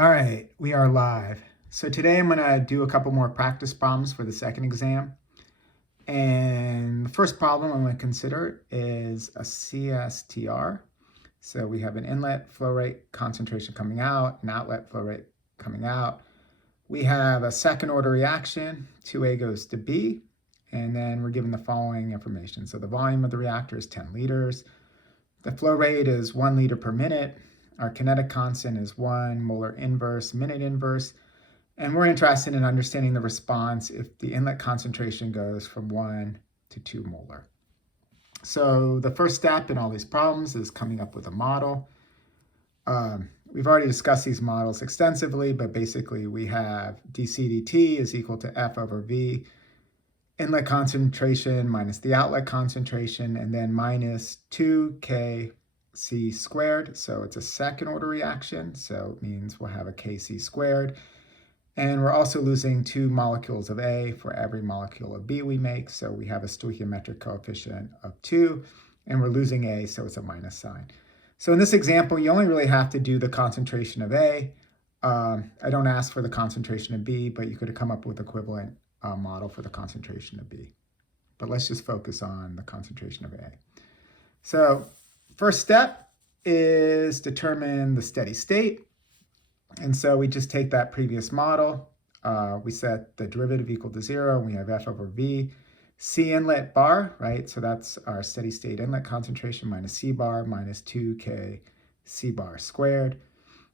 All right, we are live. So today I'm going to do a couple more practice problems for the second exam. And the first problem I'm going to consider is a CSTR. So we have an inlet flow rate concentration coming out, an outlet flow rate coming out. We have a second order reaction, 2A goes to B, and then we're given the following information. So the volume of the reactor is 10 liters. The flow rate is 1 liter per minute. Our kinetic constant is 1 molar inverse, minute inverse. And we're interested in understanding the response if the inlet concentration goes from 1 to 2 molar. So the first step in all these problems is coming up with a model. We've already discussed these models extensively, but basically we have dc dt is equal to F over V, inlet concentration minus the outlet concentration, and then minus 2Kc squared. So it's a second order reaction, so it means we'll have a Kc squared. And we're also losing 2 molecules of A for every molecule of B we make, so we have a stoichiometric coefficient of 2, and we're losing A, so it's a minus sign. So in this example, you only really have to do the concentration of A. I don't ask for the concentration of B, but you could have come up with equivalent model for the concentration of B. But let's just focus on the concentration of A. So first step is determine the steady state. And so we just take that previous model. We set the derivative equal to 0, and we have F over V. C inlet bar, right? So that's our steady state inlet concentration minus C bar minus 2K C bar squared.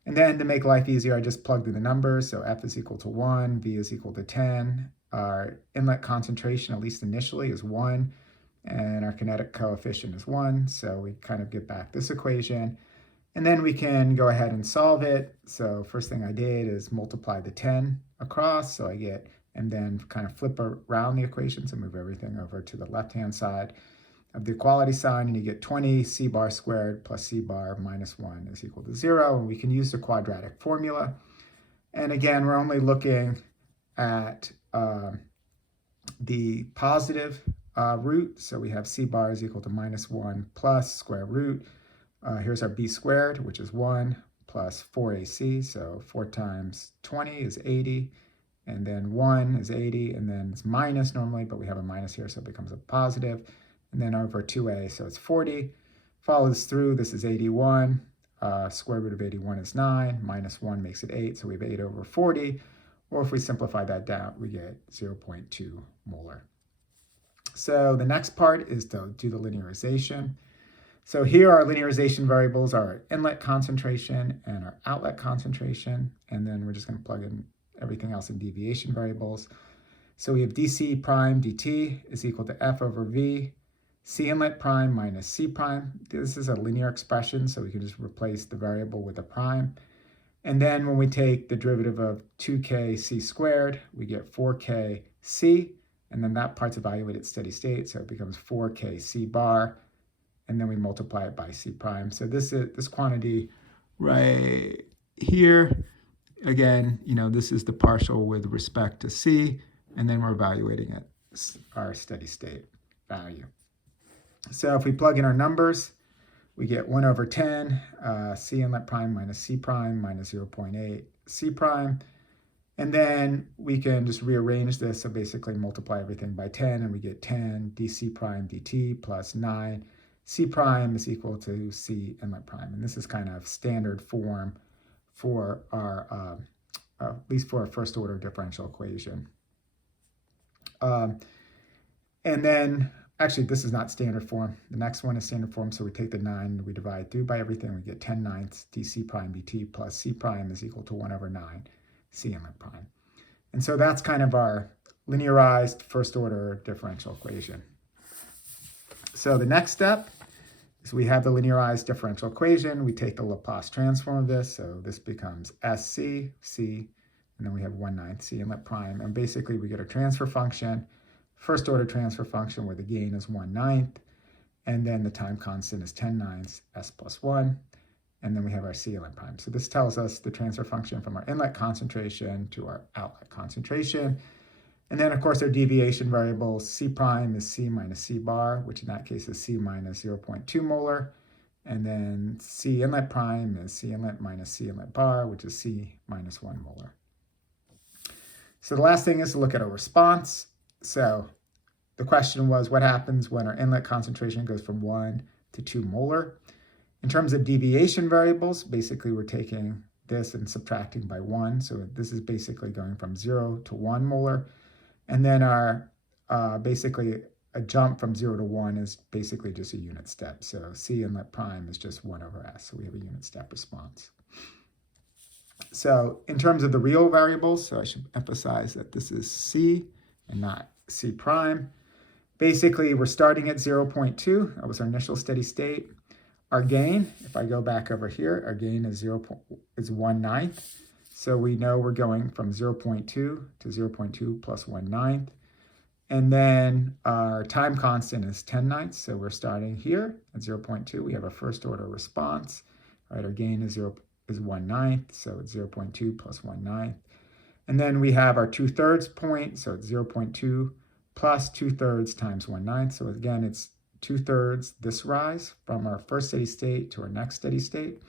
And then to make life easier, I just plugged in the numbers. So F is equal to 1, V is equal to 10. Our inlet concentration, at least initially, is 1. And our kinetic coefficient is 1. So we kind of get back this equation. And then we can go ahead and solve it. So first thing I did is multiply the 10 across. So I get, and then kind of flip around the equation. So move everything over to the left-hand side of the equality sign, and you get 20 C bar squared plus C bar minus 1 is equal to 0. And we can use the quadratic formula. And again, we're only looking at the positive root. So we have C bar is equal to minus 1 plus square root. Here's our B squared, which is 1 plus 4AC. So 4 times 20 is 80. And then 1 is 80. And then it's minus normally, but we have a minus here, so it becomes a positive. And then over 2A, so it's 40. Follow this through. This is 81. Square root of 81 is 9. Minus 1 makes it 8. So we have 8 over 40. Or if we simplify that down, we get 0.2 molar. So the next part is to do the linearization. So here our linearization variables are our inlet concentration and our outlet concentration. And then we're just going to plug in everything else in deviation variables. So we have dc prime dt is equal to F over V, C inlet prime minus C prime. This is a linear expression, so we can just replace the variable with a prime. And then when we take the derivative of 2K C squared, we get 4K C, and then that part's evaluated at steady state, so it becomes 4K C bar, and then we multiply it by C prime. So this quantity right here, again, this is the partial with respect to C, and then we're evaluating at our steady state value. So if we plug in our numbers, we get 1 over 10, C inlet prime minus C prime minus 0.8 C prime. And then we can just rearrange this, so basically multiply everything by 10, and we get 10 dc prime dt plus 9 C prime is equal to C inlet prime. And this is kind of standard form for our, at least for our first order differential equation. And then, actually, this is not standard form. The next one is standard form, so we take the 9 and we divide through by everything. We get 10 ninths dc prime dt plus C prime is equal to 1 over 9 C inlet prime. And so that's kind of our linearized first order differential equation. So the next step is we have the linearized differential equation. We take the Laplace transform of this, so this becomes SC, C, and then we have 1/9 C inlet prime. And basically we get a transfer function, first order transfer function where the gain is 1/9, and then the time constant is 10/9 S plus 1, and then we have our C inlet prime. So this tells us the transfer function from our inlet concentration to our outlet concentration. And then, of course, our deviation variable C prime is C minus C bar, which in that case is C minus 0.2 molar. And then C inlet prime is C inlet minus C inlet bar, which is C minus 1 molar. So the last thing is to look at a response. So the question was, what happens when our inlet concentration goes from 1 to 2 molar? In terms of deviation variables, basically we're taking this and subtracting by 1. So this is basically going from 0 to 1 molar. And then our basically a jump from 0 to 1 is basically just a unit step. So C inlet prime is just 1 over S. So we have a unit step response. So in terms of the real variables, so I should emphasize that this is C and not C prime. Basically, we're starting at 0.2. That was our initial steady state. Our gain, if I go back over here, our gain is 1/9. So we know we're going from 0.2 to 0.2 plus 1/9. And then our time constant is 10/9. So we're starting here at 0.2. We have our first order response. All right, our gain is 1/9. So it's 0.2 plus 1/9. And then we have our 2/3 point. So it's 0.2 plus 2/3 times 1/9. So again, it's 2/3 this rise from our first steady state to our next steady state.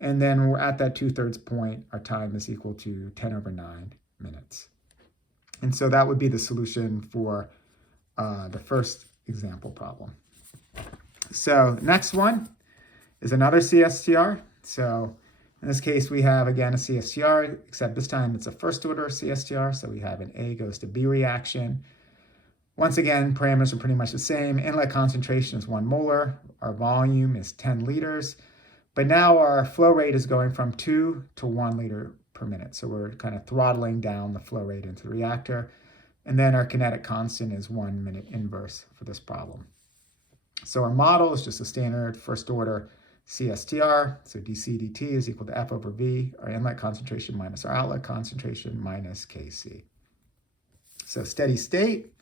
And then we're at that 2/3 point, our time is equal to 10 over 9 minutes. And so that would be the solution for the first example problem. So next one is another CSTR. So in this case, we have, again, a CSTR, except this time it's a first order CSTR. So we have an A goes to B reaction. Once again, parameters are pretty much the same. Inlet concentration is 1 molar. Our volume is 10 liters. But now our flow rate is going from 2 to 1 liter per minute. So we're kind of throttling down the flow rate into the reactor. And then our kinetic constant is 1 minute inverse for this problem. So our model is just a standard first order CSTR. So dC dt is equal to F over V, our inlet concentration minus our outlet concentration minus Kc. So steady state,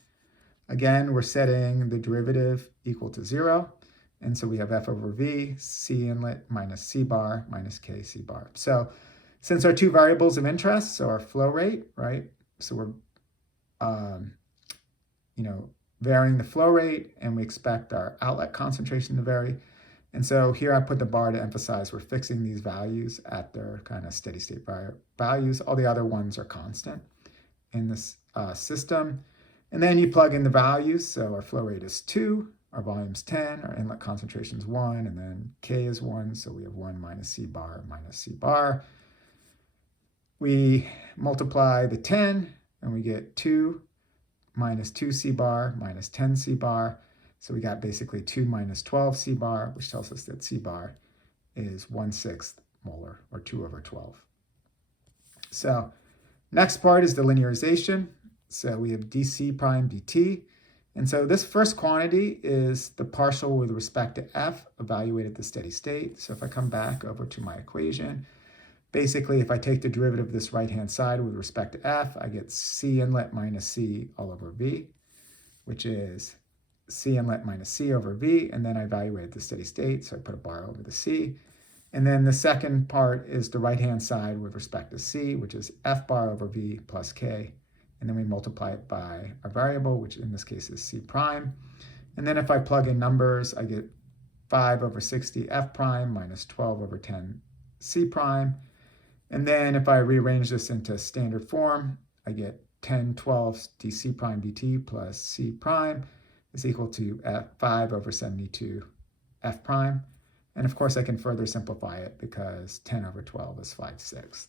again, we're setting the derivative equal to 0. And so we have F over V, C inlet minus C bar minus Kc bar. So since our two variables of interest, so our flow rate, right? So we're, varying the flow rate, and we expect our outlet concentration to vary. And so here I put the bar to emphasize we're fixing these values at their kind of steady state values. All the other ones are constant in this system. And then you plug in the values. So our flow rate is 2, our volume's 10, our inlet concentration is 1, and then K is 1. So we have 1 minus C bar minus C bar. We multiply the 10, and we get 2 minus 2 C bar minus 10 C bar. So we got basically 2 minus 12 C bar, which tells us that C bar is 1/6 molar, or 2 over 12. So next part is the linearization. So we have dC prime dt. And so this first quantity is the partial with respect to F evaluated at the steady state. So if I come back over to my equation, basically if I take the derivative of this right-hand side with respect to F, I get C inlet minus C all over V, which is C inlet minus C over V, and then I evaluate at the steady state, so I put a bar over the C. And then the second part is the right-hand side with respect to C, which is F bar over V plus K. And then we multiply it by our variable, which in this case is C prime. And then if I plug in numbers, I get 5 over 60 F prime minus 12 over 10 C prime. And then if I rearrange this into standard form, I get 10/12 dC prime dt plus C prime is equal to 5 over 72 F prime. And of course I can further simplify it because 10 over 12 is 5/6.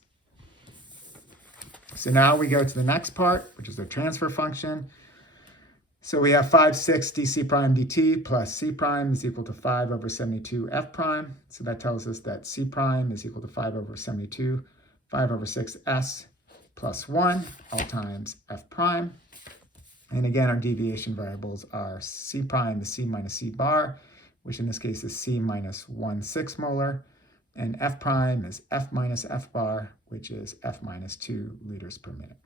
So now we go to the next part, which is the transfer function. So we have 5/6 dC prime dt plus C prime is equal to 5 over 72 F prime. So that tells us that C prime is equal to 5 over 72, 5 over 6 S plus 1, all times F prime. And again, our deviation variables are C prime is C minus C bar, which in this case is C minus 1/6 molar. And F prime is F minus F bar, which is F minus 2 liters per minute.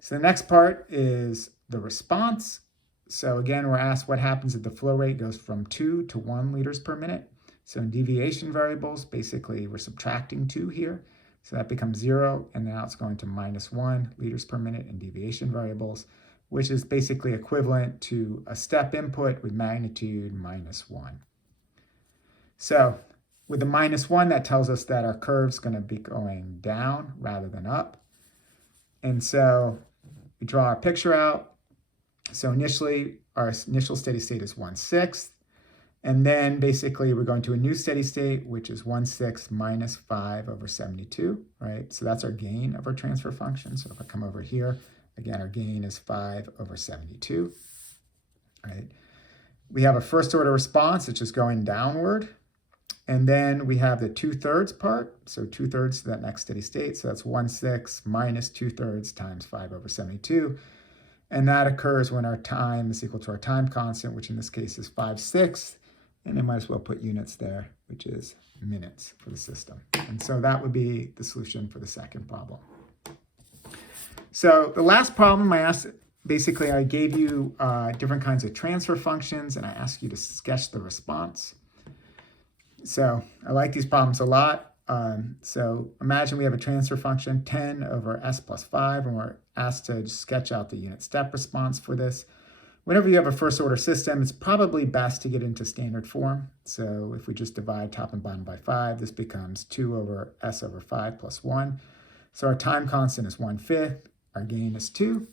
So the next part is the response. So again, we're asked what happens if the flow rate goes from 2 to 1 liters per minute. So in deviation variables, basically we're subtracting 2 here. So that becomes 0, and now it's going to minus 1 liters per minute in deviation variables, which is basically equivalent to a step input with magnitude minus 1. So with the -1, that tells us that our curve's going to be going down rather than up. And so we draw our picture out. So initially, our initial steady state is 1/6. And then basically we're going to a new steady state, which is 1/6 minus 5 over 72, right? So that's our gain of our transfer function. So if I come over here, again, our gain is 5 over 72, right? We have a first order response, which is going downward. And then we have the 2/3 part. So 2/3 to that next steady state. So that's 1/6 minus 2/3 times 5 over 72. And that occurs when our time is equal to our time constant, which in this case is 5/6. And I might as well put units there, which is minutes for the system. And so that would be the solution for the second problem. So the last problem I asked, basically I gave you different kinds of transfer functions and I asked you to sketch the response. So I like these problems a lot. So imagine we have a transfer function 10 over s plus 5 and we're asked to sketch out the unit step response for this. Whenever you have a first order system, it's probably best to get into standard form. So if we just divide top and bottom by 5, this becomes 2 over s over 5 plus 1. So our time constant is 1/5, our gain is 2.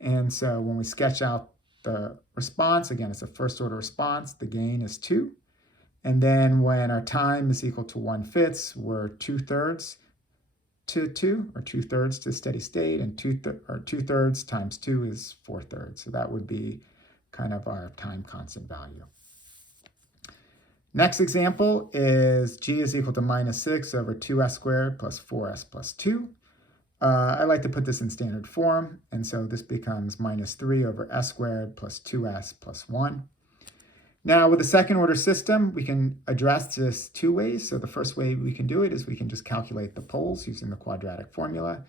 And so when we sketch out the response, again, it's a first order response, the gain is 2. And then when our time is equal to 1/5, we're 2/3 to 2, or 2/3 to steady state, and 2/3 times 2 is 4/3. So that would be kind of our time constant value. Next example is g is equal to -6 over 2s squared plus 4s plus 2. I like to put this in standard form, and so this becomes -3 over s squared plus 2s plus 1. Now, with a second order system, we can address this two ways. So the first way we can do it is we can just calculate the poles using the quadratic formula.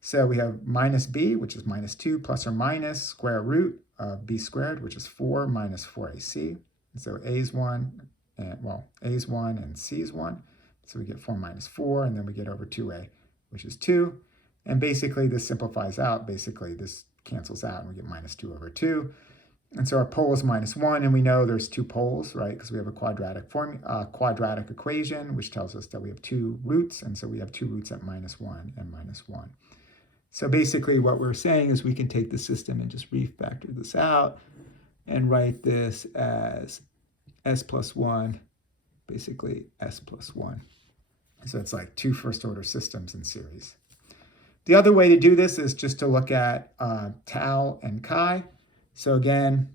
So we have minus b, which is -2, plus or minus square root of b squared, which is 4 minus 4ac. And so a is 1, and a is 1 and c is 1. So we get 4 minus 4, and then we get over 2a, which is 2. And basically this simplifies out. Basically this cancels out, and we get -2 over 2. And so our pole is -1, and we know there's two poles, right? Because we have a quadratic equation, which tells us that we have two roots, and so we have two roots at -1 and -1. So basically what we're saying is we can take the system and just refactor this out and write this as s plus 1, basically s plus 1. So it's like two first order systems in series. The other way to do this is just to look at tau and chi. So again,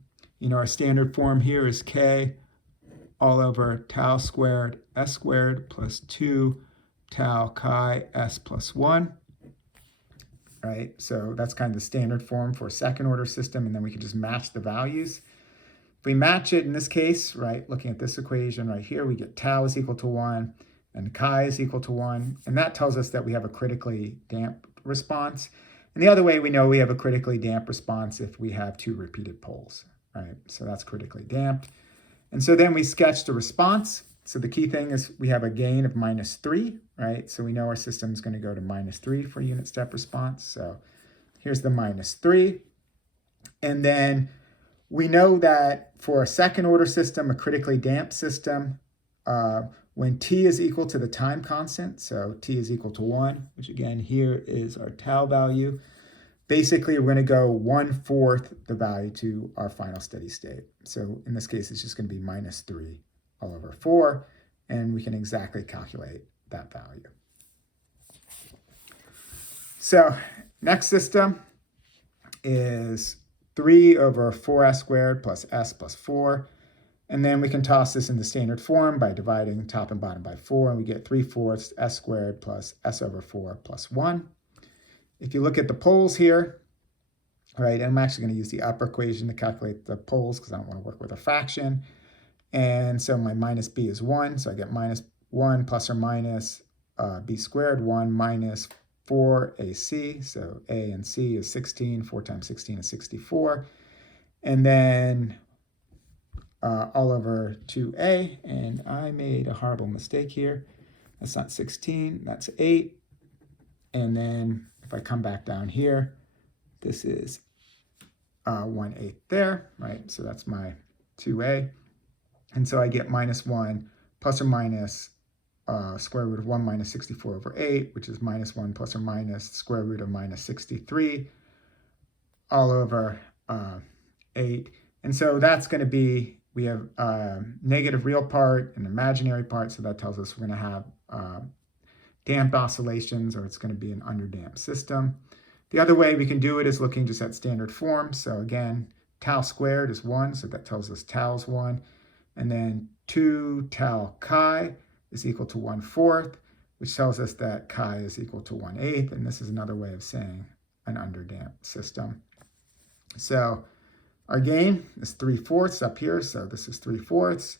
our standard form here is k all over tau squared s squared plus 2 tau chi s plus 1, right? So that's kind of the standard form for a second order system, and then we can just match the values. If we match it in this case, right, looking at this equation right here, we get tau is equal to 1 and chi is equal to 1, and that tells us that we have a critically damp response. And the other way we know we have a critically damped response if we have two repeated poles, right? So that's critically damped. And so then we sketch the response. So the key thing is we have a gain of -3, right? So we know our system is going to go to -3 for unit step response. So here's the -3. And then we know that for a second order system, a critically damped system, when t is equal to the time constant, so t is equal to 1, which again here is our tau value, basically we're going to go 1/4 the value to our final steady state. So in this case, it's just going to be -3 all over 4, and we can exactly calculate that value. So next system is 3 over 4s squared plus s plus 4. And then we can toss this into standard form by dividing top and bottom by 4, and we get 3/4 s squared plus s over 4 plus 1. If you look at the poles here, right, I'm actually going to use the upper equation to calculate the poles because I don't want to work with a fraction. And so my minus b is 1, so I get -1 plus or minus b squared, 1 minus 4ac, so a and c is 16, 4 times 16 is 64. And then all over 2a, and I made a horrible mistake here. That's not 16, that's 8. And then if I come back down here, this is 1/8 there, right? So that's my 2a. And so I get -1 plus or minus square root of 1 minus 64 over 8, which is minus 1 plus or minus square root of minus 63 all over 8. And so that's going to be, we have a negative real part and imaginary part, so that tells us we're going to have damped oscillations, or it's going to be an underdamped system. The other way we can do it is looking just at standard form. So again, tau squared is 1, so that tells us tau is 1. And then 2 tau chi is equal to 1/4, which tells us that chi is equal to 1/8. And this is another way of saying an underdamped system. So our gain is 3/4 up here, so this is 3/4.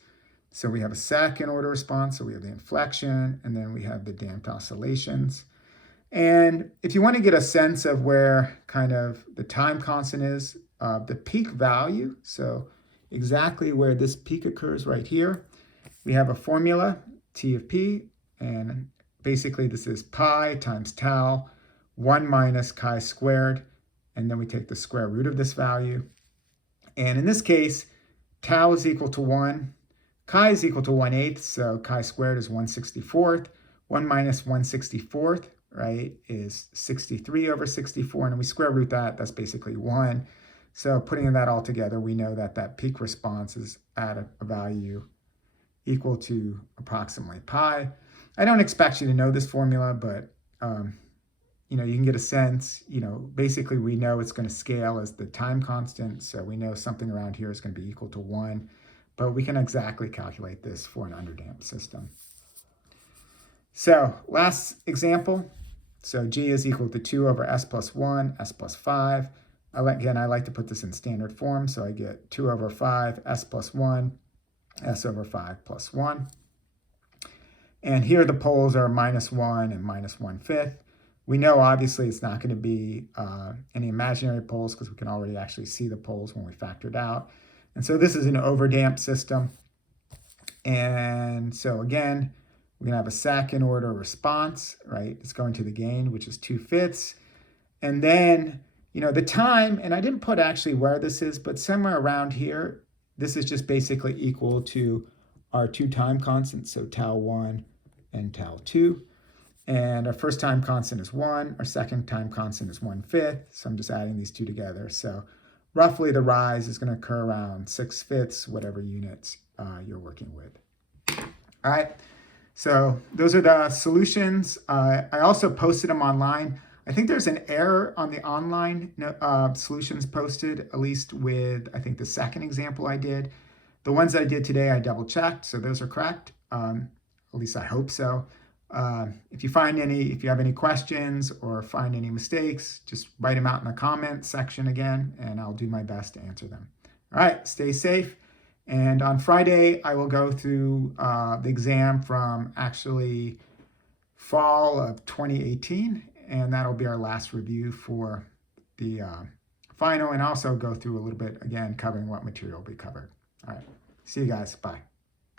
So we have a second order response, so we have the inflection, and then we have the damped oscillations. And if you want to get a sense of where kind of the time constant is, the peak value, so exactly where this peak occurs right here, we have a formula, T of P, and basically this is pi times tau, 1 minus chi squared, and then we take the square root of this value. And in this case, tau is equal to 1, chi is equal to 1/8, so chi squared is 1/64. 1 minus 1/64, right, is 63 over 64, and we square root that, that's basically 1. So putting that all together, we know that that peak response is at a value equal to approximately pi. I don't expect you to know this formula, but you can get a sense. Basically we know it's going to scale as the time constant, so we know something around here is going to be equal to 1, but we can exactly calculate this for an underdamped system. So last example, so G is equal to 2 over S plus 1, S plus 5. Again, I like to put this in standard form, so I get 2 over 5, S plus 1, S over 5 plus 1. And here the poles are -1 and -1/5. We know obviously it's not going to be any imaginary poles because we can already actually see the poles when we factor it out. And so this is an overdamped system. And so again, we're going to have a second order response, right? It's going to the gain, which is 2/5. And then, the time, and I didn't put actually where this is, but somewhere around here, this is just basically equal to our two time constants, so tau 1 and tau 2. And our first time constant is 1, our second time constant is 1/5. So I'm just adding these two together. So roughly the rise is going to occur around 6/5, whatever units you're working with. All right. So those are the solutions. I also posted them online. I think there's an error on the online solutions posted, at least with, I think, the second example I did. The ones that I did today, I double checked, so those are correct. At least I hope so. If you have any questions or find any mistakes, just write them out in the comments section again, and I'll do my best to answer them. All right, stay safe. And on Friday, I will go through the exam from actually fall of 2018, and that'll be our last review for the final, and also go through a little bit, again, covering what material will be covered. All right, see you guys. Bye.